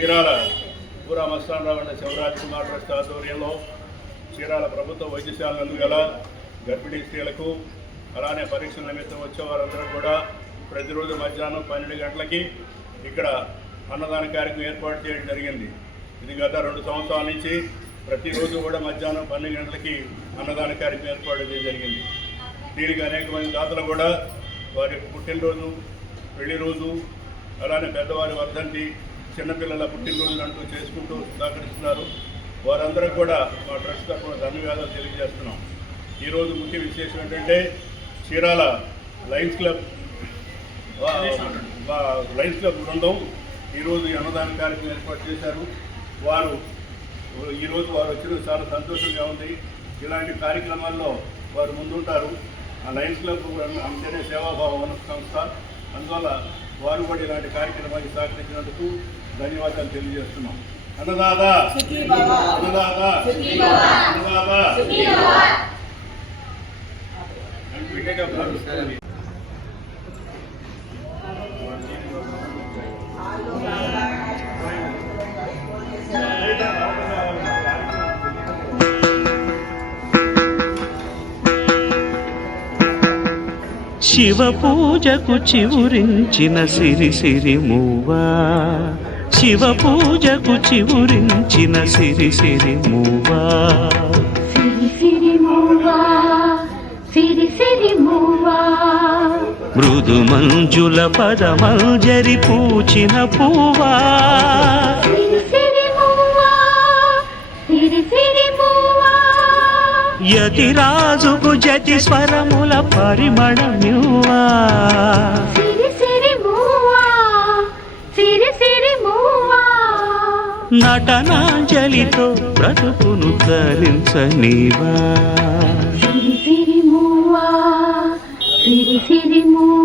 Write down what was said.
చీరాల పూరా మస్తానరావు శివరాజ్ కుమార్ ట్రస్ట్ ఆధ్వర్యంలో చీరాల ప్రభుత్వ వైద్యశాల నందుగల గర్భిణీ స్త్రీలకు అలానే పరీక్షల నిమిత్తం వచ్చే వారందరూ కూడా ప్రతిరోజు మధ్యాహ్నం పన్నెండు గంటలకి ఇక్కడ అన్నదాన కార్యక్రమం ఏర్పాటు చేయడం జరిగింది. ఇది గత రెండు సంవత్సరాల నుంచి ప్రతిరోజు కూడా మధ్యాహ్నం పన్నెండు గంటలకి అన్నదాన కార్యక్రమం ఏర్పాటు చేయడం జరిగింది. దీనికి అనేక మంది దాతలు కూడా వారి పుట్టినరోజు పెళ్ళి రోజు అలానే పెద్దవారి వర్ధంతి చిన్నపిల్లల పుట్టినరోజులు అంటూ చేసుకుంటూ సహకరిస్తున్నారు వారందరూ కూడా మా ట్రస్ట్ తరఫున ధన్యవాదాలు తెలియజేస్తున్నాం ఈరోజు ముఖ్య విశేషం ఏంటంటే Chirala lions club lions club బృందం ఈరోజు అన్నదాన కార్యక్రమం ఏర్పాటు చేశారు వారు ఈరోజు వారు వచ్చిన చాలా సంతోషంగా ఉంది ఇలాంటి కార్యక్రమాల్లో వారు ముందుంటారు ఆ లయన్స్ క్లబ్ అంటేనే సేవాభావం సంస్థ అందువల్ల వారు కూడా ఇలాంటి కార్యక్రమానికి సహకరించినందుకు ధన్యవాదాలు తెలియజేస్తున్నాం. అన్నదాదా అన్నదాదా అన్నదాదా శివ పూజకు చివురించిన సిరి సిరి మూవా శివ పూజకు చివురించిన సిరి సిరి మూవా మృదు మంజుల పదమంజరి పూచిన పూవా యతి రాజుకు జతి స్వరముల మూవా నటనాంజలితో బ్రతుకును తరించనివా సిరి సిరి మూవా సిరి సిరి మూవా.